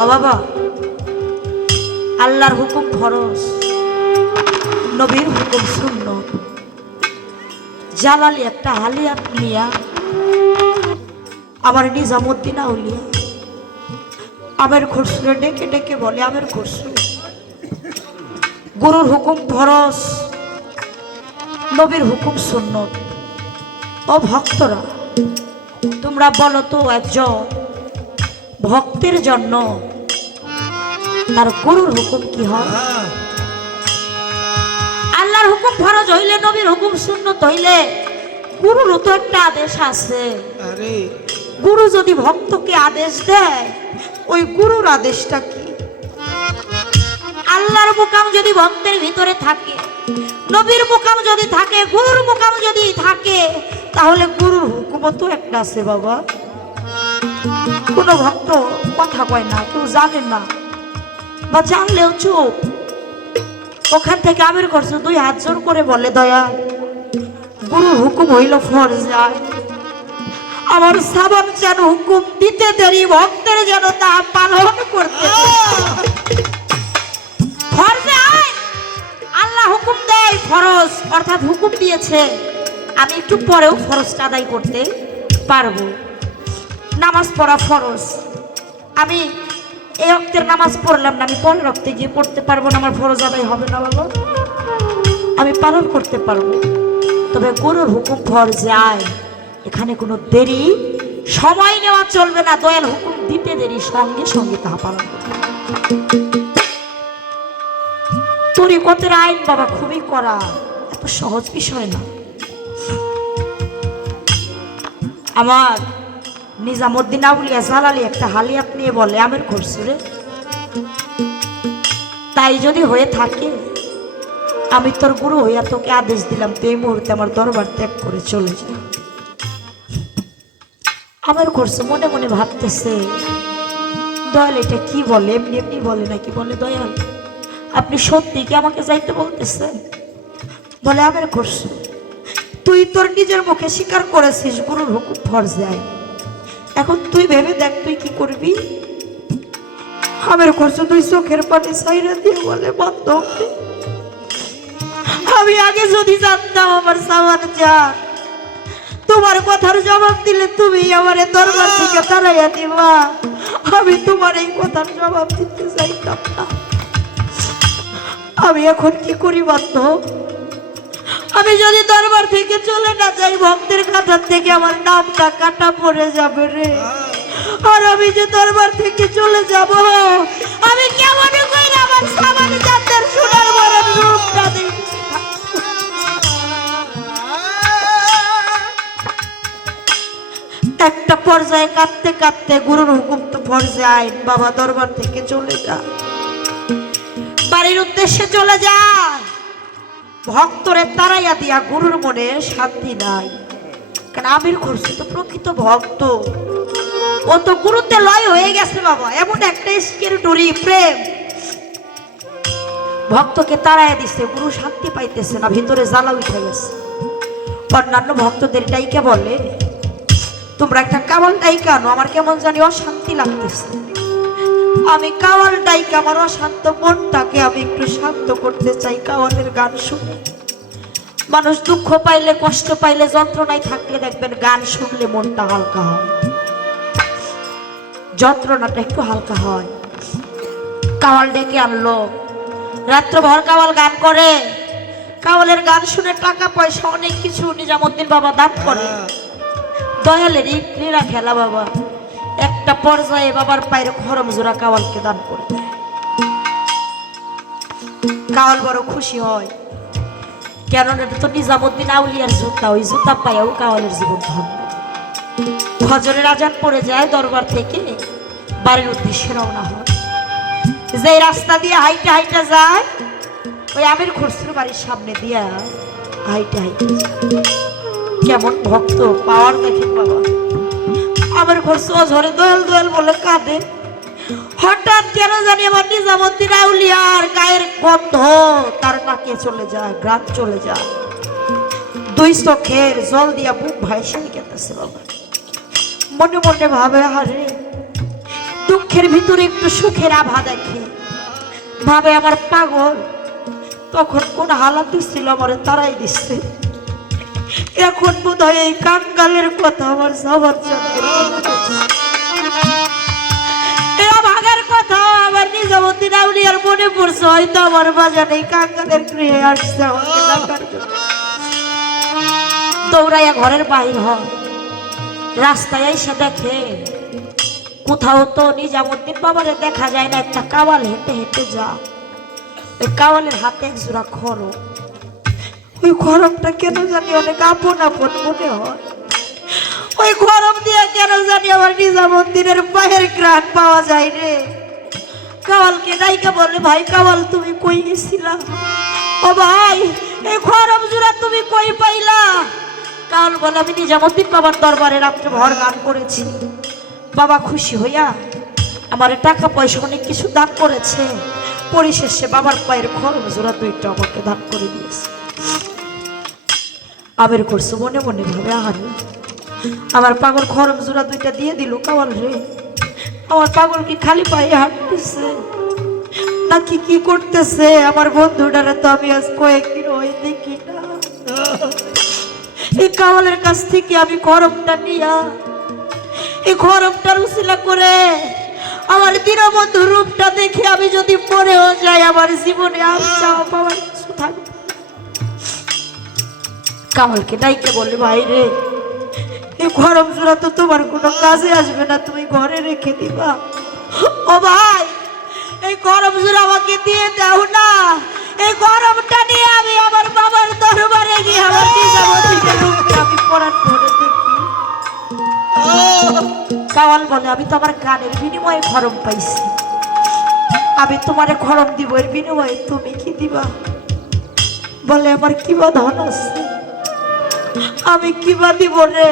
ও বাবা, আল্লাহর হুকুম ফরজ, নবীর হুকুম সুন্নত। জালালি একটা হালিয়াত নিয়া আমার নিজামুদ্দিন আউলিয়া আমের খসরু ডেকে ডেকে বলে, আমের খসরু, গুরুর হুকুম ফরজ, নবীর হুকুম সুন্নত। ও ভক্তরা, তোমরা বলো তো, একজন ভক্তের জন্য তার গুরুর হুকুম কি হয়? আল্লাহর হুকুম ফরজ হইলে, নবীর হুকুম সুন্নত হইলে, গুরুরও তো একটা আদেশ আছে। গুরু যদি ভক্তকে আদেশ দেয়, ওই গুরুর আদেশটা কি? আল্লাহর মুকাম যদি ভক্তের ভিতরে থাকে, নবীর মুকাম যদি থাকে, গুরুর মুকাম যদি থাকে, তাহলে গুরুর হুকুমও তো একটা আছে বাবা। কোন ভক্ত কথা কয় না, কেউ জানে না, বা জানলেও চুপ। ওখান থেকে আমির করছে দুই হাত জোর করে বলে, দয়া, গুরুর হুকুম হইল ফরজ, আমার সাবান যেন হুকুম দিতে দেরি, ভক্তের যেন তা পালন করতে। ফরজে আইন আল্লাহ হুকুম দেয় ফরজ, অর্থাৎ হুকুম দিয়েছে, আমি একটু পরেও ফরজটা আদায় করতে পারবো। নামাজ পড়া ফরজ, আমি এই ওয়াক্তের নামাজ পড়লাম না, আমি পরের ওয়াক্তে গিয়ে পড়তে পারবো না, আমার ফরজ আদায় হবে না বাবা, আমি পালন করতে পারবো। তবে গুরুর হুকুম ফরজে আইন, এখানে কোনো দেরি সময় নেওয়া চলবে না। দয়াল হুকুম দিতে দেরি, সঙ্গে সঙ্গে তাহা পালন করবে। তরিকতের আইন বাবা খুবই কড়া, এত সহজ বিষয় না। আমার নিজামুদ্দিন আউলিয়া জালালি একটা হালিয়াত নিয়ে বলে, আমের খসরু, তাই যদি হয়ে থাকে, আমি তোর গুরু হইয়া তোকে আদেশ দিলাম, তুই এই মুহূর্তে আমার দরবার ত্যাগ করে চলে যা। আমার খসরু মনে মনে ভাবতেছে, দয়াল এটা কি বলে, এমনি এমনি বলে নাকি? বলে, দয়াল, আপনি সত্যি কি আমাকে যাইতে বলতেছেন? বলে, আমের খসরু, তুই তোর নিজের মুখে স্বীকার করেছিস গুরুর হুকুম ফরজে আইন, এখন তুই ভেবে দেখ তুই কি করবি। আমের খসরু তুই চোখের পানি সাইরা দিয়ে বলে, বান্ধব, আমি আগে যদি জানতাম আমার সামান যান তোমার কথার জবাব দিলে তুমি আমার দরবার থেকে তাড়াইয়া দিবা, আমি তোমার এই কথার জবাব দিতে চাইতাম না। আমি এখন কি করি বান্ধব? আমি যদি দরবার থেকে চলে না যাই, ভক্তের খাতার থেকে আমার নামটা কাটা পড়ে যাবে রে। আর আমি যে দরবার থেকে চলে যাব, আমি কেমন করে আমার সামান জাতের সোনার বরের রূপটা দেখি? একটা পর্যায়ে কাঁদতে কাঁদতে, গুরুর হুকুম তো ফরজে আইন, বাবা দরবার থেকে চলে যা, বাড়ির উদ্দেশ্যে চলে যা। ভক্তরে তাড়াইয়া দিয়া গুরুর মনে শান্তি নাই, কারণ আমির খসরু তো প্রকৃত ভক্ত, ও তো গুরুতে লয় হয়ে গেছে বাবা। এমন একটা স্কিরটরি প্রেম, ভক্তকে তাড়াইয়া দিছে, গুরু শান্তি পাইতেছে না, ভিতরে জ্বালা উঠে গেছে। অন্যান্য ভক্তদের ডাইকে বলে, তোমরা একটা কাওয়াল ডাইকা আনো, আমার কেমন জানি অশান্তি লাগতেছে। আমি কাওয়াল ডাইকা আমার অশান্ত মনটাকে আমি একটু শান্ত করতে চাই কাওয়ালের গান শুনে। মানুষ দুঃখ পাইলে, কষ্ট পাইলে, যন্ত্রণায় থাকলে দেখবেন গান শুনলে মনটা হালকা হয়, যন্ত্রণাটা একটু হালকা হয়। কাওয়াল ডেকে আনলো, রাত্রভর কাওয়াল গান করে, কাওয়ালের গান শুনে টাকা পয়সা অনেক কিছু নিজামুদ্দিন বাবা দান করে। দয়ালের ক্রীড়া খেলা বাবা, একটা পর্যায়ে বাবার পায়ের খরম জোড়া কাওয়ালকে দান করে। কাওয়াল বড় খুশি হয়, কেননা এটা তো নিজামুদ্দিন আউলিয়ার জুতা, ওই জুতা পাইয়াও কাওয়ালের জীবন ধন্য। ফজরের আজান পড়ে যায়, দরবার থেকে বাড়ির উদ্দেশ্যে রওনা হয়। যে রাস্তা দিয়ে হাইটা হাইটা যায়, ওই আমির খসরু বাড়ির সামনে দিয়া হাইটা হাইটা। কেমন ভক্ত, পাওয়ার দেখেন বাবা। আমার খসরু ঝরে দয়াল দয়াল বলে কাঁদে। হঠাৎ কেন জানি আমার নিজামুদ্দিন আউলিয়ার গায়ের গন্ধ তার নাকে চলে যায়, গ্রাম চলে যায়, দুই চোখের জল দিয়া বুক ভাইসে গেছে বাবা। মনে মনে ভাবে, হারে দুঃখ চোখের ভিতরে একটু সুখের আভা দেখে, ভাবে আমার পাগল তখন কোন হালাতে ছিল আমার তারাই দিচ্ছে, এখন বোধ হয় এই কাঙ্গালের কথা আমার সবার ভাগার কথা আমার নিজামুদ্দিন আউলিয়ার মনে পড়ছে, হয়তো আমার বাজারে এই কাঙ্গালের গৃহে আসছে আমাকে ডাকার জন্য। দৌড়াইয়া ঘরের বাহির হয়, রাস্তায় এসে দেখে কোথাও তো নিজামুদ্দিন বাবারে দেখা যায় না, একটা কাওয়াল হেঁটে হেঁটে যা, ওই কাওয়ালের হাতে এক জোড়া খড়ম, ওই খড়মটা কেন জানি অনেক আপন আপন মনে হয়, ওই খড়ম দিয়ে কেন জানি আমার নিজামুদ্দিনের পায়ের গ্রাণ পাওয়া যায় রে। কাওয়ালকে ডাইকা বলে, ভাই কাওয়াল তুমি কই গেছিলা? ও ভাই এই খড়ম জোড়া তুমি কই পাইলা? কাওয়াল বলে, আমি নিজামুদ্দিন বাবার দরবারে রাত্রে ভর গান করেছি, বাবা খুশি হইয়া আমার টাকা পয়সা অনেক কিছু দান করেছে, পরিশেষে বাবার পায়ের খড়ম জোড়া দুইটা আমাকে দান করে দিয়েছে। আবের করছো মনে মনে ভাবে, আহারে আমার পাগল খড়ম জোড়া দুইটা দিয়ে দিল কাওয়াল রে, আমার পাগল কি খালি পায়ে হাঁটতেছে নাকি কি করতেছে? আমার বন্ধুটারা তো আমি আজ কয়েকদিন হয়ে দেখি না, এই কাওয়ালের কাছ থেকে আমি খড়মটা নিয়া এই খড়মটার উসিলা করে আমার দীনবন্ধু রূপটা দেখে আমি যদি মরেও যাই আমার জীবনে আর চাওয়া পাওয়ার কিছু থাকবে। কাওয়ালকে ডাইকে বলে, ভাই রে এই খড়ম জোড়া তো তোমার কোনো কাজে আসবে না, তুমি ঘরে রেখে দিবা। ও ভাই এই খড়ম জোড়া আমাকে দিয়ে দাও না, এই খড়মটা নিয়ে আমি আমার বাবার দরবারে গিয়ে আমার নিজামুদ্দিনের রূপটা আমি পরাণ ভরে দেখি। কাওয়াল বলে, আমি তো আমার গানের বিনিময়ে খড়ম পাইছি, আমি তোমারে খড়ম দিব, এর বিনিময়ে তুমি কি দিবা? বলে, আমার কিবা ধন আছে, আমি কিবা দিব রে?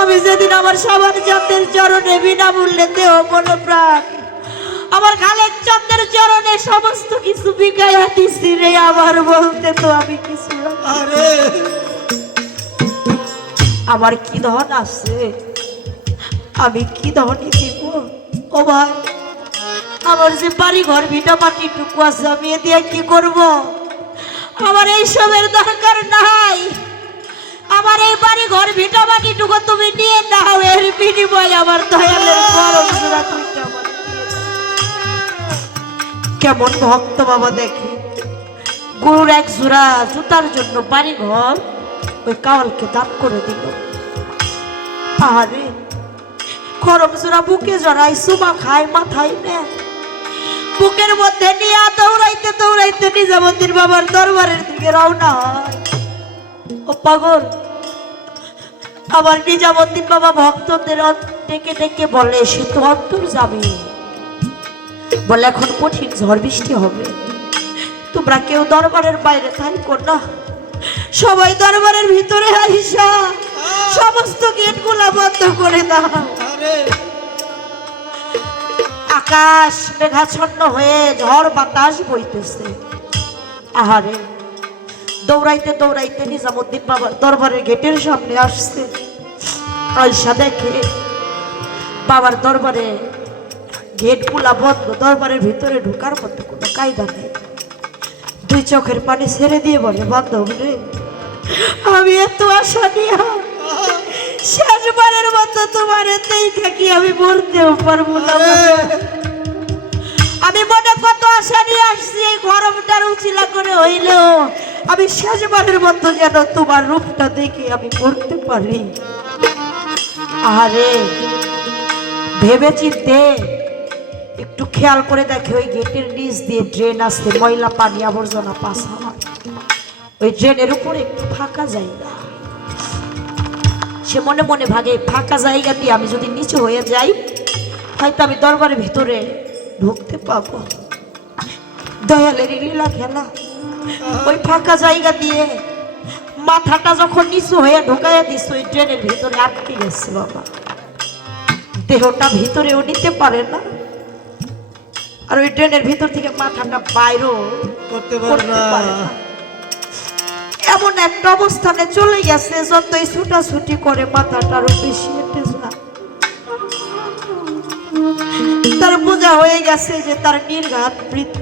আমি যেদিন আমার সবার চাঁদের চরণে বিনামূল্যে দেহ মন প্রাণ আমার খালেক চাঁদের চরণে সমস্ত কিছু বিকাইয়া দিছি রে, আমার বলতে তো আমি কিছু আমার কি ধন আছে, আমি কি ধনী দিব? ও ভাই আমার যে বাড়ি ঘর ভিটা মাটি টুকু আছে, আমি এ দিয়ে কি করব? আমার এই সবের দরকার নাই, আমার এই বাড়ি ঘর ভিটা মাটি টুকু তুমি নিয়ে নাও, এর বিনিময়ে আমার দয়ালের খড়ম জোড়া দুইটা আমার দিয়ে দাও। কেমন ভক্ত বাবা দেখে, গরুর এক জোড়া জুতার জন্য বাড়ি ঘর ওই কাওয়ালকে দান করে দিল। আরে খড়ম জোড়া বুকে জড়াই সুমা খায় মাথায় নে, বুকের মধ্যে নিয়ে দৌড়াইতে দৌড়াইতে নিজামুদ্দিন বাবার দরবারের দিকে রওনা হয়। ও পাগল, আমার নিজামুদ্দিন বাবা ভক্তদের ডেকে ডেকে বলে, সে তো অন্তর যাবে, বলে এখন কঠিন ঝড় বৃষ্টি হবে, তোমরা কেউ দরবারের বাইরে থাকো না, সবাই দরবারের ভিতরে আইসা সমস্ত গেটগুলা বন্ধ করে দাও। আকাশ মেঘাচ্ছন্ন হয়ে ঝড় বাতাস বইতেছে। আহারে দৌড়াইতে দৌড়াইতে নিজামুদ্দিন বাবার দরবারের গেটের সামনে আসছে, আয়সা দেখে বাবার দরবারে গেটগুলা বন্ধ, দরবারের ভিতরে ঢোকার মতো কোনো কায়দা নেই। দুই চোখের পানি ছেড়ে দিয়ে বলে, বান্ধব রে আমি এত আশা নিয়া শেষবারের মতো তোমার দেখে কি আমি বলতেও পারবো না, আমি মনে কত আশা নিয়ে আসছি, এই গরমটার উচিলা করে হইলেও আমি শেষবারের মতো যেন তোমার রূপটা দেখে আমি করতে পারি। আরে ভেবে চিন্তে একটু খেয়াল করে দেখে, ওই গেটের নিচ দিয়ে ড্রেন আসছে, ময়লা পানি আবর্জনা পাস হওয়ার, ওই ড্রেনের উপরে একটু ফাঁকা জায়গা, সে মনে মনে ভাগে ফাঁকা জায়গা দিয়ে আমি যদি নিচু হয়ে যাই হয়তো আমি দরবারের ভিতরে ঢুকতে পাবো। দয়ালের লীলা খেলা, ওই ফাঁকা জায়গা দিয়ে মাথাটা যখন নিচু হয়ে ঢুকাইয়া দিস, ওই ড্রেনের ভিতরে আটকে গেছে বাবা, দেহটা ভিতরেও নিতে পারে না, আর ওই ড্রেনের ভিতর থেকে মাথাটা বাইরও করতে পারে না। এমন একটা অবস্থানে চলে গেছে, যতই ছুটাছুটি করে মাথাটা আরো বেশি হেঁটে যায়। তার বোঝা হয়ে গেছে যে তার নির্ঘাত মৃত্যু।